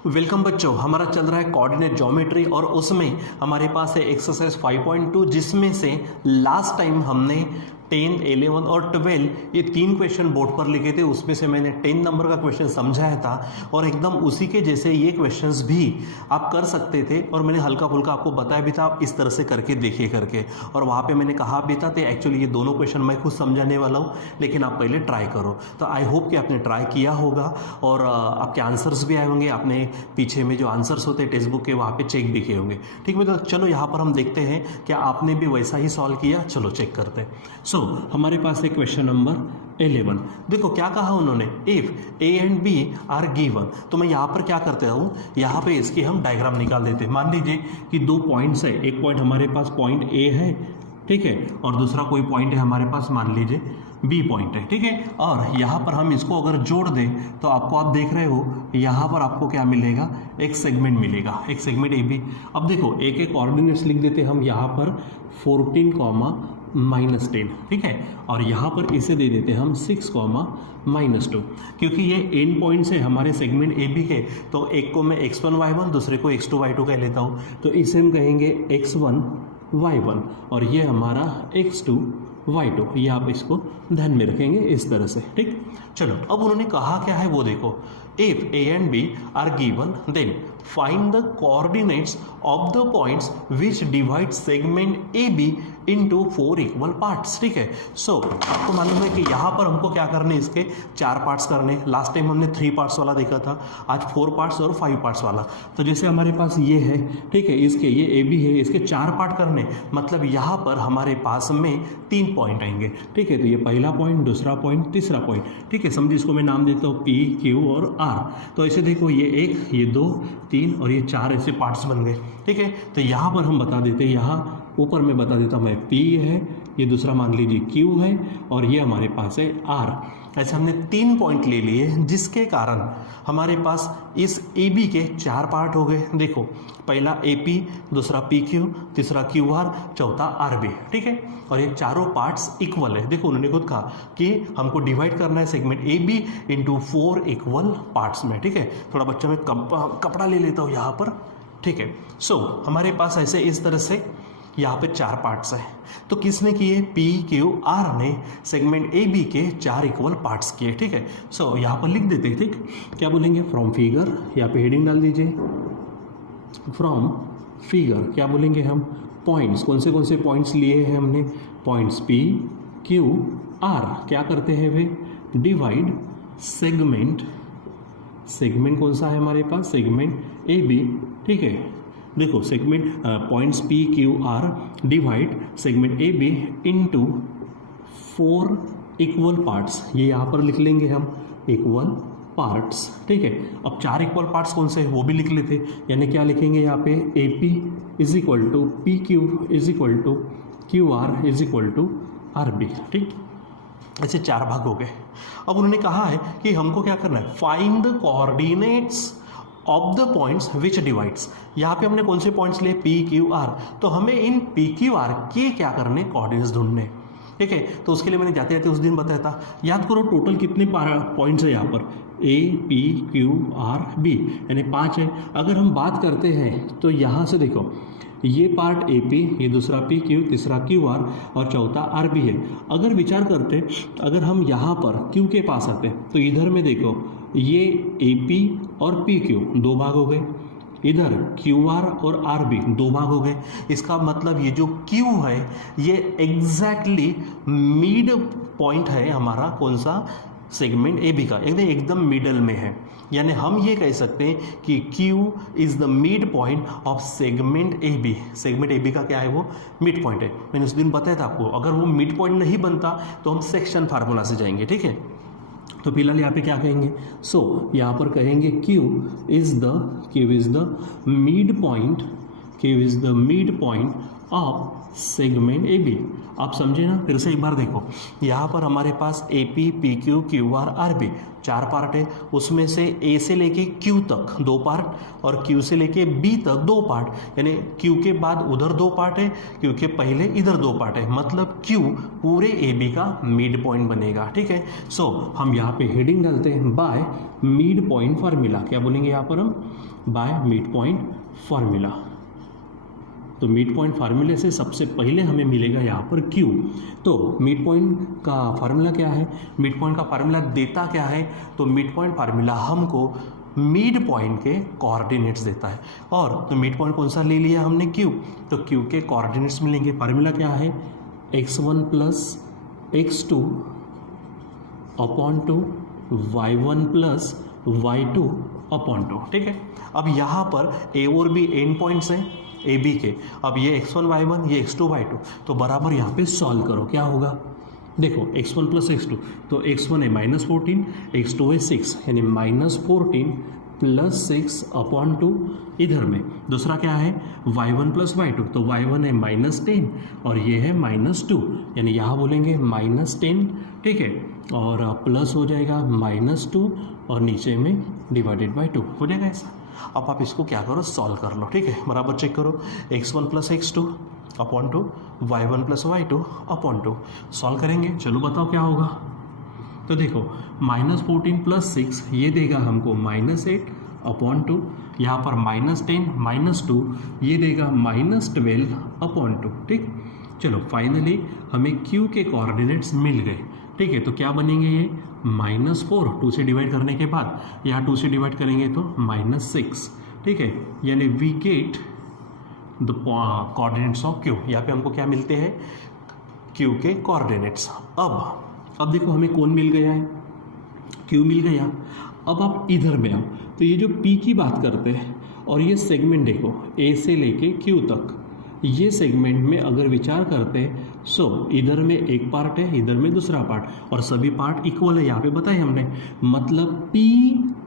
Welcome बच्चों, हमारा चल रहा है कोऑर्डिनेट ज्योमेट्री और उसमें हमारे पास है एक्सरसाइज 5.2 जिसमें से लास्ट टाइम हमने 10, 11 और 12 ये 3 क्वेश्चन बोर्ड पर लिखे थे। उसमें से मैंने 10 नंबर का क्वेश्चन समझाया था और एकदम उसी के जैसे ये क्वेश्चंस भी आप कर सकते थे और मैंने हल्का फुल्का आपको बताया भी था, आप इस तरह से करके देखिए करके। और वहाँ पे मैंने कहा भी था तो एक्चुअली ये दोनों क्वेश्चन मैं खुद समझाने वाला हूँ, लेकिन आप पहले ट्राई करो। तो आई होप कि आपने ट्राई किया होगा और आपके आंसर्स भी आए होंगे। आपने पीछे में जो आंसर्स होते हैं टेक्स्ट बुक के वहाँ पे चेक भी किए होंगे। ठीक है, तो चलो यहाँ पर हम देखते हैं क्या आपने भी वैसा ही सॉल्व किया। चलो चेक करते हैं। हमारे पास है क्वेश्चन नंबर 11। देखो क्या कहा उन्होंने, if A and B are given. तो मैं यहाँ पर क्या करते हूँ, यहाँ पे इसकी हम डायग्राम निकाल देते हैं। मान लीजिए कि 2 पॉइंट्स है, एक पॉइंट हमारे पास पॉइंट ए है, ठीक है, और दूसरा कोई पॉइंट है हमारे पास, मान लीजिए बी पॉइंट है, ठीक है। और यहाँ पर हम इसको अगर जोड़ दें तो आपको, आप देख रहे हो यहाँ पर आपको क्या मिलेगा, एक सेगमेंट मिलेगा, एक सेगमेंट ए बी। अब देखो एक एक ऑर्डिनेट्स लिख देते हम यहाँ पर 14, -10, ठीक है। और यहाँ पर इसे दे देते हम 6, -2, क्योंकि ये एंड पॉइंट्स है हमारे सेगमेंट ए बी के। तो एक को मैं x1 y1, दूसरे को x2 y2 कह लेता हूँ। तो इसे हम कहेंगे x1 y1 और ये हमारा x2 y2। ये आप इसको ध्यान में रखेंगे इस तरह से, ठीक। चलो अब उन्होंने कहा क्या है वो देखो, if A and B are given then find the coordinates of the points which divide segment A B into 4 equal parts, ठीक है। सो आपको मालूम है कि यहाँ पर हमको क्या करने, इसके 4 पार्ट्स करने। लास्ट टाइम हमने 3 पार्ट्स वाला देखा था, आज 4 पार्ट्स और 5 पार्ट्स वाला। तो जैसे हमारे पास ये है, ठीक है, इसके ये ए बी है, इसके 4 पार्ट करने, मतलब यहाँ पर हमारे पास में 3 पॉइंट आएंगे, ठीक है। तो ये पहला पॉइंट, दूसरा पॉइंट, तीसरा पॉइंट, ठीक है। समझिए इसको मैं नाम देता हूँ पी, क्यू और आर। तो ऐसे देखो ये 1, ये 2, 3 और ये 4 ऐसे पार्ट्स बन गए, ठीक है। तो यहाँ पर हम बता देते हैं, यहाँ ऊपर में बता देता हूँ मैं पी है, ये दूसरा मान लीजिए क्यू है और ये हमारे पास है आर। ऐसे हमने 3 पॉइंट ले लिए जिसके कारण हमारे पास इस ए बी के 4 पार्ट हो गए। देखो पहला ए पी, दूसरा पी क्यू, तीसरा क्यू आर, चौथा आर बी, ठीक है। और ये चारों पार्ट्स इक्वल है। देखो उन्होंने खुद कहा कि हमको डिवाइड करना है segment A B into 4 equal parts में, ठीक है। थोड़ा बच्चा मैं कपड़ा ले लेता हूँ यहाँ पर, ठीक है। सो हमारे पास ऐसे इस तरह से यहाँ पे 4 पार्ट्स है। तो किसने किए, पी क्यू आर ने सेगमेंट ए बी के 4 इक्वल पार्ट्स किए, ठीक है। सो यहाँ पर लिख देते हैं, ठीक। क्या बोलेंगे, फ्रॉम फिगर, यहाँ पे हेडिंग डाल दीजिए, फ्रॉम फिगर क्या बोलेंगे हम, पॉइंट्स, कौन से पॉइंट्स लिए हैं हमने, पॉइंट्स पी क्यू आर क्या करते हैं वे, डिवाइड सेगमेंट, सेगमेंट कौन सा है हमारे पास, सेगमेंट ए बी, ठीक है। देखो segment points P Q R divide segment A B into 4 equal parts. ये यहाँ पर लिख लेंगे हम इक्वल पार्ट्स, ठीक है। अब 4 इक्वल पार्ट्स कौन से हैं वो भी लिख लेते, यानी क्या लिखेंगे यहाँ पे, A P is equal to P Q is equal to Q R is equal to R B, ठीक। ऐसे 4 भाग हो गए। अब उन्होंने कहा है कि हमको क्या करना है, find the coordinates of the points which divides. यहाँ पे हमने कौन से पॉइंट्स लिए, पी क्यू आर। तो हमें इन पी क्यू आर के क्या करने, कोऑर्डिनेट्स ढूंढने, ठीक है। तो उसके लिए मैंने जाते जाते उस दिन बताया था, याद करो टोटल कितने पॉइंट्स है यहाँ पर, A P Q R B, यानी 5 है। अगर हम बात करते हैं तो यहाँ से देखो ये पार्ट ए पी, ये दूसरा पी क्यू, तीसरा क्यू आर और चौथा आर बी है। अगर विचार करते, अगर हम यहाँ पर क्यू के पास आते तो इधर में देखो ये ए पी और पी क्यू 2 भाग हो गए, इधर क्यू आर और आर बी 2 भाग हो गए। इसका मतलब ये जो क्यू है ये एग्जैक्टली मिड पॉइंट है हमारा, कौन सा, सेगमेंट ए बी का, एकदम मिडल में है। यानी हम ये कह सकते हैं कि Q is the mid point of segment A B. Segment A B का क्या है, वो मिड पॉइंट है। मैंने उस दिन बताया था आपको, अगर वो मिड पॉइंट नहीं बनता तो हम सेक्शन फार्मूला से जाएंगे, ठीक है। तो फिलहाल यहाँ पे क्या कहेंगे, सो यहाँ पर कहेंगे Q is the mid point, Q is the mid point of segment A B. आप समझे ना, फिर से एक बार देखो, यहाँ पर हमारे पास A P, P Q, Q R, R B 4 part है, उसमें से ए से लेके क्यू तक 2 पार्ट और क्यू से लेके बी तक 2 पार्ट, यानी क्यू के बाद उधर 2 पार्ट है, क्यू के पहले इधर 2 पार्ट है, मतलब क्यू पूरे ए बी का मिड पॉइंट बनेगा। ठीक है, सो हम यहाँ पे हेडिंग डालते हैं बाय मिड पॉइंट फार्मूला। क्या बोलेंगे यहाँ पर हम? By mid point formula. तो मिड पॉइंट फार्मूले से सबसे पहले हमें मिलेगा यहाँ पर Q। तो मिड पॉइंट का फार्मूला क्या है? मिड पॉइंट का फार्मूला देता क्या है? तो मिड पॉइंट फार्मूला हमको मिड पॉइंट के कोऑर्डिनेट्स देता है। और तो मिड पॉइंट कौन सा ले लिया हमने? Q। तो Q के कोऑर्डिनेट्स मिलेंगे। फार्मूला क्या है? x1 plus x2 upon 2 y1 plus y2 upon 2। ठीक है, अब यहाँ पर A और B एंड पॉइंट्स हैं ए बी के। अब ये x1 y1, ये x2 y2, तो बराबर यहाँ पे सॉल्व करो। क्या होगा? देखो x1 प्लस x2, तो x1 है -14, x2 है 6, यानी -14 प्लस 6 अपॉन 2। इधर में दूसरा क्या है? y1 प्लस y2, तो y1 है -10 और ये है -2, यानी यहाँ बोलेंगे -10। ठीक है, और प्लस हो जाएगा -2 और नीचे में डिवाइडेड बाय 2 हो जाएगा ऐसा। अब आप इसको क्या करो? सॉल्व कर लो। ठीक है, बराबर चेक करो, x1 plus x2 upon 2, y1 plus y2 upon 2। Solve करेंगे, चलो बताओ क्या होगा। तो देखो -14 प्लस 6 ये देगा हमको -8 अपॉन 2, यहाँ पर -10 -2 ये देगा -12 अपॉन 2। ठीक, चलो फाइनली हमें Q के कोऑर्डिनेट्स मिल गए। ठीक है, तो क्या बनेंगे ये? -4, 2 से डिवाइड करने के बाद यहाँ 2 से डिवाइड करेंगे तो -6। ठीक है, यानी we get the coordinates of Q। यहाँ पे हमको क्या मिलते हैं? Q के कोऑर्डिनेट्स। अब देखो हमें कौन मिल गया है? Q मिल गया। अब आप इधर में आओ, तो ये जो P की बात करते हैं और ये सेगमेंट देखो A से लेके Q तक, ये सेगमेंट में अगर विचार करते हैं सो इधर में एक पार्ट है, इधर में दूसरा पार्ट, और सभी पार्ट इक्वल है, यहाँ पे बताए हमने। मतलब P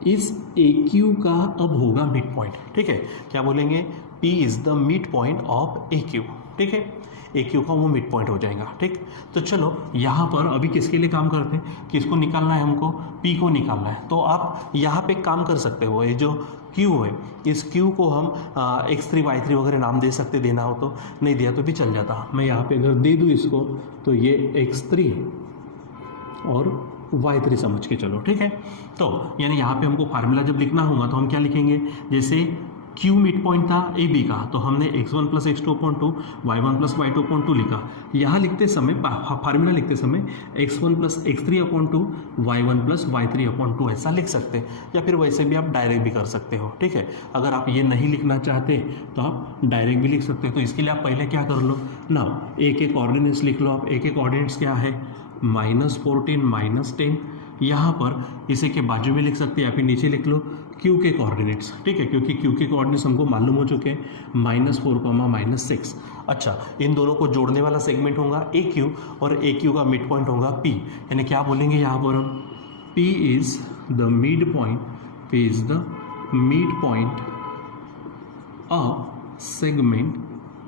इस AQ का अब होगा मिड पॉइंट। ठीक है, क्या बोलेंगे? P is the mid point of AQ। ठीक है, AQ का वो मिड पॉइंट हो जाएगा। ठीक, तो चलो यहाँ पर अभी किसके लिए काम करते हैं? किसको निकालना है हमको? P को निकालना है। तो आप यहाँ पे काम कर सकते हो, ये जो Q है, इस Q को हम x3 y3 वगैरह नाम दे सकते, देना हो तो, नहीं दिया तो भी चल जाता। मैं यहाँ पे अगर दे दूँ इसको तो ये x3 और y3 समझ के चलो। ठीक है, तो यानी यहाँ पे हमको फार्मूला जब लिखना होगा तो हम क्या लिखेंगे? जैसे Q मिड पॉइंट था ए बी का, तो हमने x1 plus x2 upon 2, y1 plus y2 upon 2 लिखा। यहाँ लिखते समय, फार्मूला लिखते समय x1 plus x3 upon 2, y1 plus y3 upon 2 ऐसा लिख सकते हैं, या फिर वैसे भी आप डायरेक्ट भी कर सकते हो। ठीक है, अगर आप ये नहीं लिखना चाहते तो आप डायरेक्ट भी लिख सकते हो। तो इसके लिए आप पहले क्या कर लो ना, ए के कोऑर्डिनेट्स लिख लो आप। ए के कोऑर्डिनेट्स क्या है? -14 -10। यहाँ पर इसे के बाजू में लिख सकते हैं या फिर नीचे लिख लो Q के कोऑर्डिनेट्स। ठीक है, क्योंकि Q के कोऑर्डिनेट्स हमको मालूम हो चुके हैं, -4, -6। अच्छा, इन दोनों को जोड़ने वाला सेगमेंट होगा AQ और AQ का मिड पॉइंट होगा P। यानी क्या बोलेंगे यहाँ पर हम? P is the mid point, P is the mid point of segment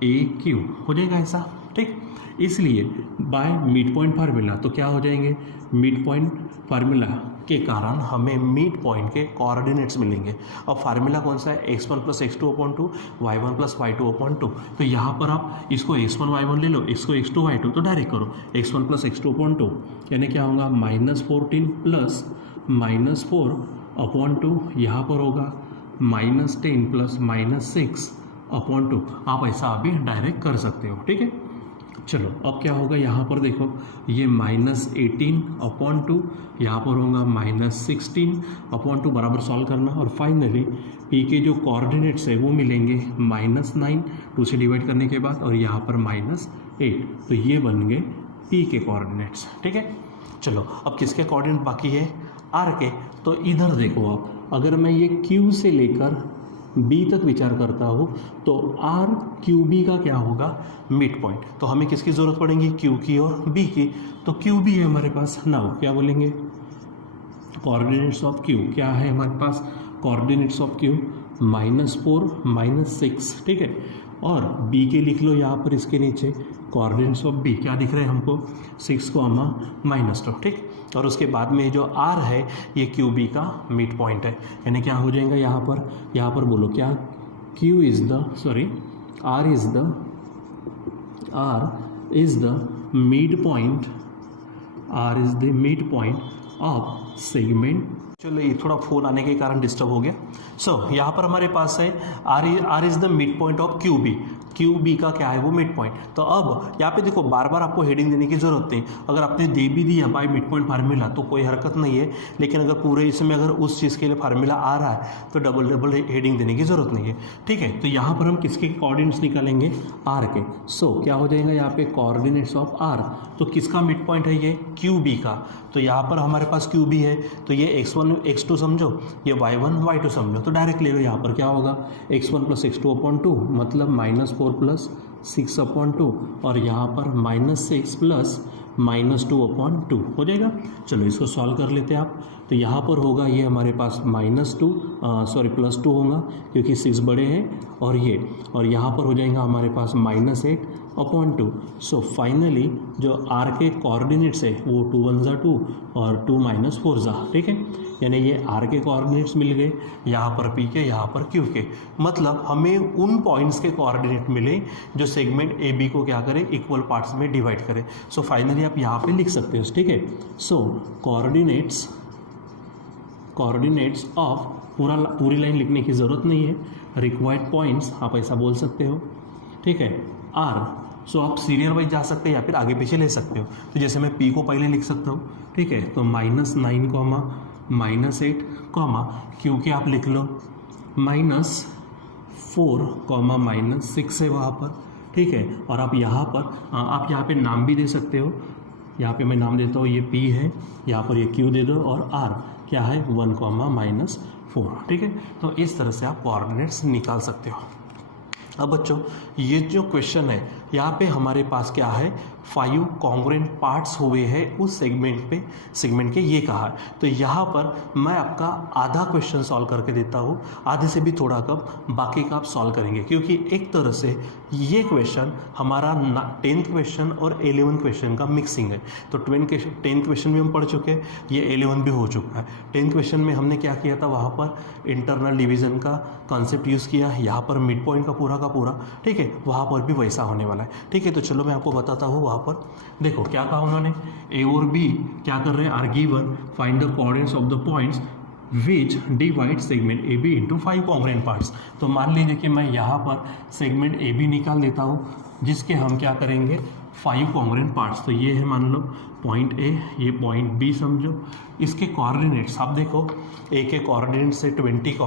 AQ। हो जाएगा ऐसा। ठीक, इसलिए बाय मिड पॉइंट फार्मूला तो क्या हो जाएंगे? मिड पॉइंट फार्मूला के कारण हमें मिड पॉइंट के कोऑर्डिनेट्स मिलेंगे। अब फार्मूला कौन सा है? x1 plus x2 upon 2, y1 plus y2 upon 2। तो यहाँ पर आप इसको x1 y1 ले लो, इसको x2 y2, तो डायरेक्ट करो x1 प्लस x2 अपॉन 2, यानी क्या होगा? -14 प्लस -4 अपॉन 2, यहाँ पर होगा -10 प्लस -6 अपॉन 2। आप ऐसा अभी डायरेक्ट कर सकते हो। ठीक है, चलो अब क्या होगा? यहाँ पर देखो ये -18 अपॉन 2, यहाँ पर होगा -16 अपॉन 2, बराबर सॉल्व करना। और फाइनली P के जो कोऑर्डिनेट्स है वो मिलेंगे -9, 2 से डिवाइड करने के बाद, और यहाँ पर -8। तो ये बन गए P के कोऑर्डिनेट्स। ठीक है, चलो अब किसके कोऑर्डिनेट बाकी है? R के। तो इधर देखो आप, अगर मैं ये Q से लेकर B तक विचार करता हूँ तो R Q B का क्या होगा? Mid point. तो हमें किसकी ज़रूरत पड़ेगी? Q की और B की। तो Q B है हमारे पास। नाउ क्या बोलेंगे? कोऑर्डिनेट्स ऑफ Q क्या है हमारे पास? Coordinates of Q -4 -6। ठीक है, और बी के लिख लो यहाँ पर इसके नीचे कोऑर्डिनेट्स ऑफ बी क्या दिख रहे हैं हमको 6 -2, ठीक। और उसके बाद में जो आर है ये क्यू बी का मिड पॉइंट है, यानी क्या हो जाएगा यहाँ पर बोलो क्या, Q is the sorry R is the mid point, R is the mid point of segment. चलो ये थोड़ा फोन आने के कारण डिस्टर्ब हो गया। यहाँ पर हमारे पास है R is the mid point of Q B का क्या है वो मिड पॉइंट। तो अब यहाँ पे देखो बार बार आपको हेडिंग देने की जरूरत नहीं, अगर आपने दे भी दिया बाय मिड पॉइंट फार्मूला तो कोई हरकत नहीं है, लेकिन अगर पूरे इसमें अगर उस चीज़ के लिए फार्मूला आ रहा है तो डबल हेडिंग देने की जरूरत नहीं है, ठीक है। तो यहाँ पर हम किसके कोऑर्डिनेट्स निकालेंगे, आर के। क्या हो जाएगा यहाँ पे कोऑर्डिनेट्स ऑफ आर, तो किसका मिड पॉइंट है ये, क्यू बी का। तो यहाँ पर हमारे पास क्यू बी है तो ये x1 x2 समझो, ये y1 y2 समझो, तो डायरेक्ट ले लो। यहाँ पर क्या होगा x1 + x2/2 मतलब -4 + 6/2 और यहाँ पर -6 + -2/2 हो जाएगा। चलो इसको सॉल्व कर लेते हैं आप। तो यहाँ पर होगा ये हमारे पास +2 होगा क्योंकि 6 बड़े हैं और यहाँ पर हो जाएगा हमारे पास -8/2। सो फाइनली जो आर के कोऑर्डिनेट्स है वो 2 × 1 = 2 और 2 - 4 = 4, ठीक है। यानी ये आर के कोऑर्डिनेट्स मिल गए, यहाँ पर पी के, यहाँ पर क्यू के, मतलब हमें उन पॉइंट्स के कोऑर्डिनेट मिले जो सेगमेंट ए बी को क्या करे, इक्वल पार्ट्स में डिवाइड करे। सो फाइनली आप यहाँ पे लिख सकते हो, ठीक है। सो कोऑर्डिनेट्स ऑफ पूरी लाइन लिखने की ज़रूरत नहीं है, रिक्वायर्ड पॉइंट्स आप ऐसा बोल सकते हो, ठीक है। आर आप सीरियल वाइज जा सकते हैं या फिर आगे पीछे ले सकते हो। तो जैसे मैं पी को पहले लिख सकता हूँ, ठीक है। तो -9, -8, क्यू के आप लिख लो -4, -6 है वहाँ पर, ठीक है। और आप यहाँ पे नाम भी दे सकते हो, यहाँ पे मैं नाम देता हूँ, ये P है, यहाँ पर ये Q दे दो और R क्या है 1, -4, ठीक है। तो इस तरह से आप कोऑर्डिनेट्स निकाल सकते हो। अब बच्चों ये जो क्वेश्चन है यहाँ पे हमारे पास क्या है, 5 कॉन्ग्रुएंट पार्ट्स हुए हैं उस सेगमेंट के, ये कहा है। तो यहाँ पर मैं आपका आधा क्वेश्चन सॉल्व करके देता हूँ, आधे से भी थोड़ा कम, बाकी का आप सॉल्व करेंगे, क्योंकि एक तरह से ये क्वेश्चन हमारा 10th क्वेश्चन और 11th क्वेश्चन का मिक्सिंग है। तो 10th क्वेश्चन भी हम पढ़ चुके हैं, ये 11th भी हो चुका है। 10th क्वेश्चन में हमने क्या किया था, वहाँ पर इंटरनल डिवीजन का कॉन्सेप्ट यूज़ किया, यहाँ पर मिड पॉइंट का पूरा, ठीक है, वहाँ पर भी वैसा होने वाला है, ठीक है। तो चलो मैं आपको बताता हूँ, वहाँ पर देखो क्या कहा उन्होंने, ए और बी क्या कर रहे हैं, are given, find the coordinates of the points which divide segment A B into 5 congruent parts. तो मान लीजिए कि मैं यहाँ पर सेगमेंट ए बी निकाल देता हूँ, जिसके हम क्या करेंगे 5 कॉन्ग्रुएंट पार्ट्स। तो ये है मान लो पॉइंट ए, ये पॉइंट बी समझो, इसके कोऑर्डिनेट्स आप देखो, ए के कोऑर्डिनेट्स से 20,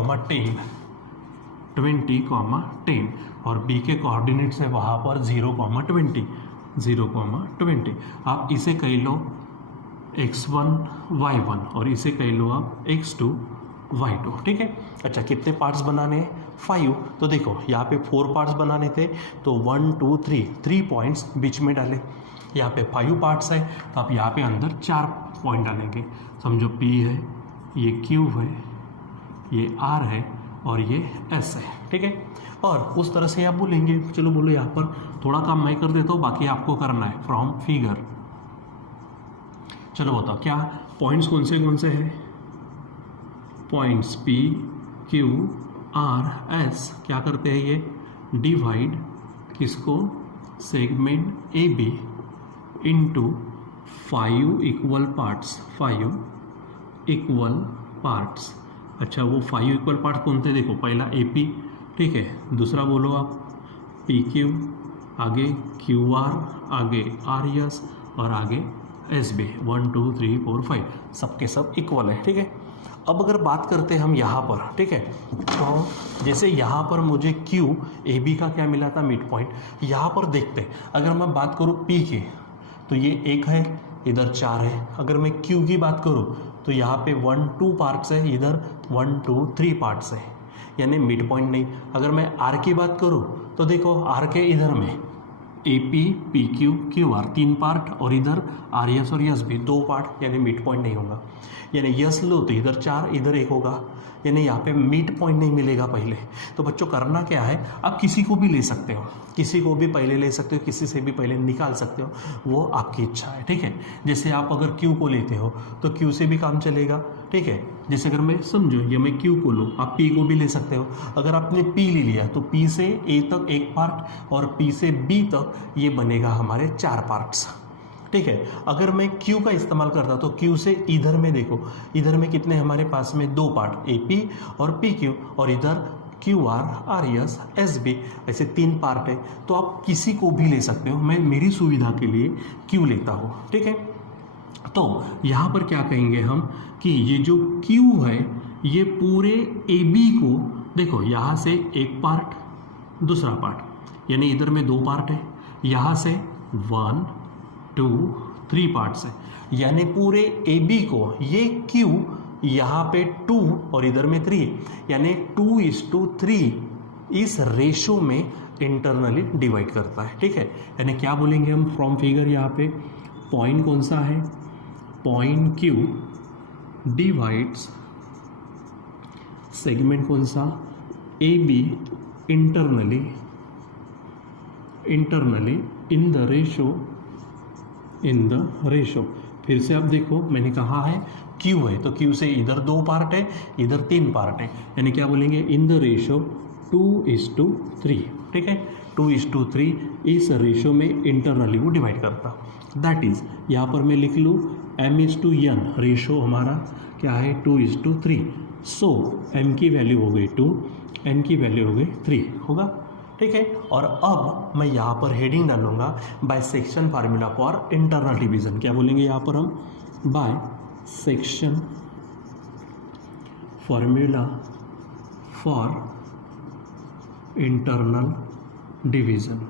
10 और बी के कोऑर्डिनेट्स है वहाँ पर 0, 20। आप इसे कह लो x1 y1 और इसे कह लो आप x2 y2, ठीक है। अच्छा कितने पार्ट्स बनाने हैं, 5। तो देखो यहाँ पे 4 पार्ट्स बनाने थे, तो 1, 2, 3 पॉइंट्स बीच में डाले। यहाँ पे 5 पार्ट्स है तो आप यहाँ पे अंदर 4 पॉइंट डालेंगे, समझो P है, ये Q है, ये R है और ये S है, ठीक है। और उस तरह से आप बोलेंगे, चलो बोलो यहाँ पर थोड़ा काम मैं कर देता हूँ, बाकी आपको करना है फ्रॉम फिगर। चलो बताओ क्या पॉइंट्स कौन से हैं, points P, Q, R, S क्या करते हैं, ये डिवाइड किसको, segment A B into 5 equal parts. अच्छा वो 5 इक्वल पार्ट कौन थे, देखो पहला ए पी, ठीक है, दूसरा बोलो आप पी क्यू, आगे क्यू आर, आगे आर एस और आगे एस बी, 1, 2, 3, 4, 5 सबके सब इक्वल है, ठीक है। अब अगर बात करते हैं हम यहाँ पर, ठीक है, तो जैसे यहाँ पर मुझे क्यू ए बी का क्या मिला था, मिड पॉइंट। यहाँ पर देखते हैं, अगर मैं बात करूँ पी की तो ये 1 है, इधर 4 है। अगर मैं क्यू की बात करूँ तो यहाँ पे 1, 2 पार्ट्स है, इधर 1, 2, 3 पार्ट्स है, यानी मिड पॉइंट नहीं। अगर मैं आर की बात करूँ तो देखो आर के इधर में ए P, P Q, Q are 3 part और इधर आर एस और यस भी 2 पार्ट, यानी मिड पॉइंट नहीं होगा। यानी यस लो तो इधर 4, इधर 1 होगा, यानी यहाँ पे मिड पॉइंट नहीं मिलेगा पहले। तो बच्चों करना क्या है, आप किसी को भी ले सकते हो, किसी को भी पहले ले सकते हो, किसी से भी पहले निकाल सकते हो, वो आपकी इच्छा है, ठीक है। जैसे आप अगर Q को लेते हो तो Q से भी काम चलेगा, ठीक है। जैसे अगर मैं समझो ये मैं Q को लूँ, आप P को भी ले सकते हो। अगर आपने P ले लिया तो P से A तक एक पार्ट और P से B तक ये बनेगा हमारे 4 पार्ट्स, ठीक है। अगर मैं Q का इस्तेमाल करता तो Q से इधर में देखो, इधर में कितने हमारे पास में 2 पार्ट AP और PQ, और इधर QR, RS, SB, ऐसे 3 पार्ट है। तो आप किसी को भी ले सकते हो, मैं मेरी सुविधा के लिए Q लेता हूँ, ठीक है। तो यहाँ पर क्या कहेंगे हम कि ये जो Q है ये पूरे AB को देखो, यहाँ से एक पार्ट दूसरा पार्ट, यानी इधर में 2 पार्ट है, यहाँ से 1 2 3 पार्ट्स है, यानी पूरे AB को ये Q यहाँ पे 2 और इधर में 3, यानी 2:3 इस रेशो में इंटरनली डिवाइड करता है, ठीक है। यानी क्या बोलेंगे हम फ्रॉम फिगर, यहाँ पे पॉइंट कौन सा है, पॉइंट Q डिवाइड्स सेगमेंट कौन सा, AB internally in the ratio. फिर से आप देखो मैंने कहा है Q है तो Q से इधर 2 पार्ट है, इधर 3 पार्ट है, यानी क्या बोलेंगे इन द रेशो 2:3, ठीक है। 2:3 इस रेशो में इंटरनली वो डिवाइड करता, दैट इज यहाँ पर मैं लिख लूँ M:N, रेशो हमारा क्या है 2:3। सो M की वैल्यू हो गई 2, N की वैल्यू हो गई 3 होगा, ठीक है। और अब मैं यहाँ पर हेडिंग डालूंगा by section formula for internal division. क्या बोलेंगे यहाँ पर हम, by section formula for internal division.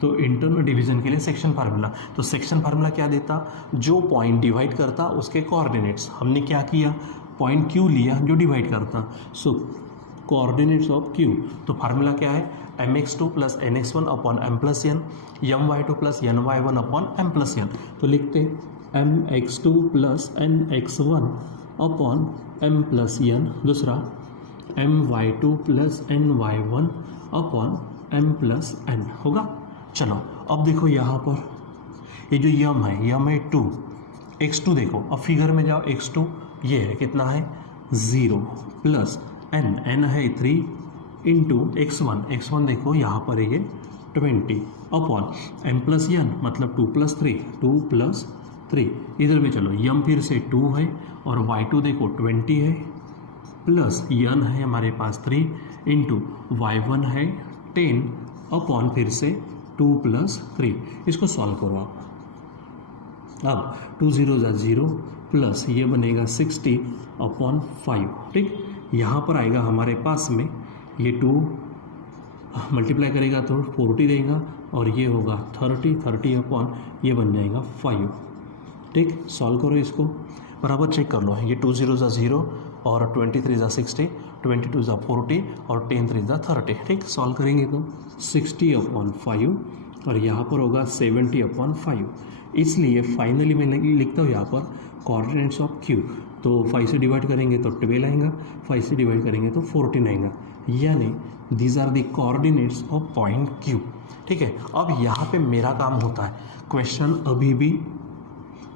तो इंटरनल डिवीजन के लिए सेक्शन फार्मूला, तो सेक्शन फार्मूला क्या देता, जो पॉइंट डिवाइड करता उसके कोऑर्डिनेट्स। हमने क्या किया, पॉइंट Q लिया जो डिवाइड करता, सो कोऑर्डिनेट्स ऑफ Q। तो फार्मूला क्या है, mx2 plus nx1 upon m plus n, my2 plus ny1 upon m plus n। तो लिखते mx2 plus nx1 upon m plus n, दूसरा my2 plus ny1 upon m plus n होगा। चलो अब देखो यहाँ पर ये जो यम है 2, x2 देखो, अब फिगर में जाओ, x2 ये है कितना है 0 प्लस n है 3 इंटू x1 देखो यहाँ पर है ये 20 अपॉन m प्लस n मतलब 2 प्लस 3, इधर में चलो यम फिर से 2 है और y2 देखो 20 है प्लस n है हमारे पास 3 इंटू y1 है 10 अपॉन फिर से 2 प्लस 3। इसको सॉल्व करो आप, अब 2 0 0 प्लस ये बनेगा 60 अपॉन 5, ठीक। यहाँ पर आएगा हमारे पास में ये 2 मल्टीप्लाई करेगा तो 40 देगा और ये होगा 30 अपॉन ये बन जाएगा 5, ठीक। सॉल्व करो इसको, बराबर चेक कर लो, ये 2 0 0 और 23 60, 22 40 और 10 3 30, ठीक। सॉल्व करेंगे तो 60 अपॉन 5 और यहाँ पर होगा 70 अपॉन 5। इसलिए फाइनली मैं लिखता हूँ यहाँ पर कोऑर्डिनेट्स ऑफ Q, तो 5 से डिवाइड करेंगे तो 12 आएगा, 5 से डिवाइड करेंगे तो 14 आएगा, यानी these are the coordinates of point Q, ठीक है। अब यहाँ पे मेरा काम होता है, क्वेश्चन अभी भी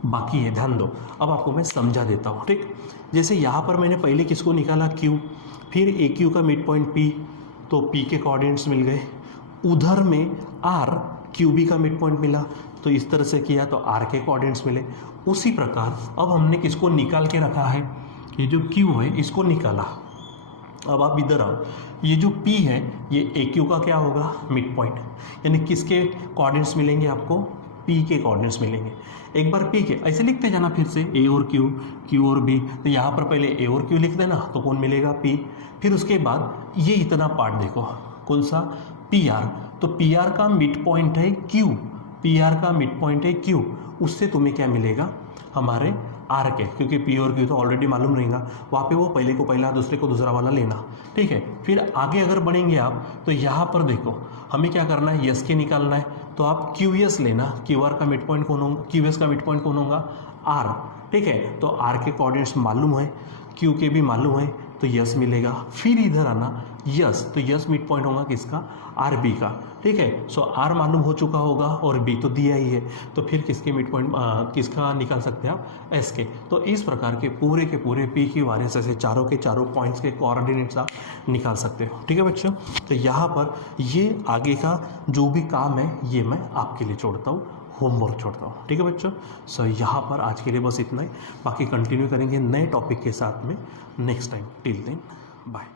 बाकी है, ध्यान दो, अब आपको मैं समझा देता हूँ, ठीक। जैसे यहाँ पर मैंने पहले किसको निकाला Q, फिर AQ का मिड पॉइंट P, तो P के कोऑर्डिनेट्स मिल गए, उधर में R QB का मिड पॉइंट मिला, तो इस तरह से किया तो R के कोऑर्डिनेट्स मिले। उसी प्रकार अब हमने किसको निकाल के रखा है, ये जो Q है इसको निकाला। अब आप इधर आओ, ये जो P है ये AQ का क्या होगा, मिड पॉइंट, यानी किसके कोऑर्डिनेट्स मिलेंगे आपको, P के कोऑर्डिनेट्स मिलेंगे। एक बार P के ऐसे लिखते जाना, फिर से A और Q, Q और B, तो यहाँ पर पहले A और Q लिख देना तो कौन मिलेगा, P। फिर उसके बाद ये इतना पार्ट देखो कौन सा, PR, तो PR का मिड पॉइंट है Q, PR का मिड पॉइंट है Q, उससे तुम्हें क्या मिलेगा, हमारे R के, क्योंकि P और Q तो ऑलरेडी मालूम रहेगा, वहाँ पे वो पहले को पहला दूसरे को दूसरा वाला लेना, ठीक है। फिर आगे अगर बढ़ेंगे आप तो यहाँ पर देखो हमें क्या करना है, यस के निकालना है, तो आप QS लेना, QR का मिड पॉइंट कौन होगा, QS का मिड पॉइंट कौन होगा, R, ठीक है। तो R के कोऑर्डिनेट्स मालूम है, Q के भी मालूम है, तो यस मिलेगा। फिर इधर आना यस, तो यस मिड पॉइंट होगा किसका, आर बी का, ठीक है। सो आर मालूम हो चुका होगा और बी तो दिया ही है, तो फिर किसके मिड पॉइंट किसका निकाल सकते हैं आप, एस के। तो इस प्रकार के पूरे पी क्यू आर एस ऐसे चारों के चारों पॉइंट्स के कोऑर्डिनेट्स आप निकाल सकते हो, ठीक है बच्चों। तो यहाँ पर ये आगे का जो भी काम है ये मैं आपके लिए छोड़ता हूँ, होमवर्क छोड़ता हूँ, ठीक है बच्चों। सो यहाँ पर आज के लिए बस इतना ही, बाकी कंटिन्यू करेंगे नए टॉपिक के साथ में next time. Till then bye.